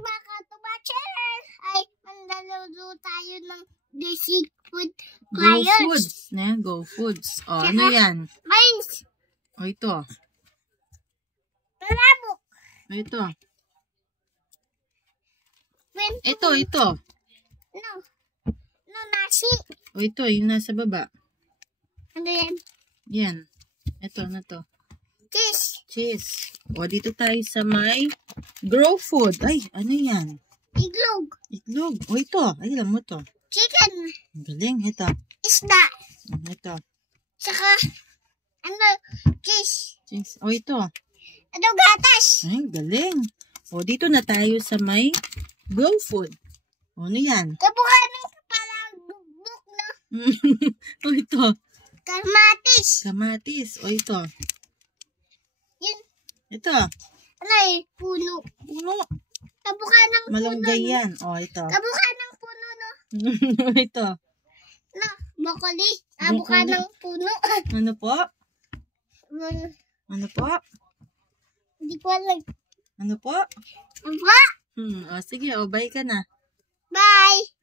baka tumacher. Ay, mandalulu tayo ng basic food. Go Foods. Go Foods. O, ano yan? Mais. O, ito. Palabok. O, ito. Ito. Ito. No, nasi. O, ito. Yung nasa baba. Ano yan? Yan. Ito, na to. Cheese. O, dito tayo sa may Grow Food. Ay, ano yan? Iglog. O, ito. Ay, alam mo to. Chicken. Galing. Ito. Isda. Ito. Saka, cheese. O, ito. Gatas. Ay, galing. O, dito na tayo sa may Grow Food. O, ano yan? Kabuka ng palabok na. O, ito. Kamatis. O, ito. Yun. Ito. Puno. Kabuka ng puno. Malunggay yan. O, ito. Kabuka ng puno, no? Ito. Broccoli. Kabuka ng puno. Ano po? Ano po? Hindi ko alam. Ano po? Aba? O, sige. O, bye ka na. Bye!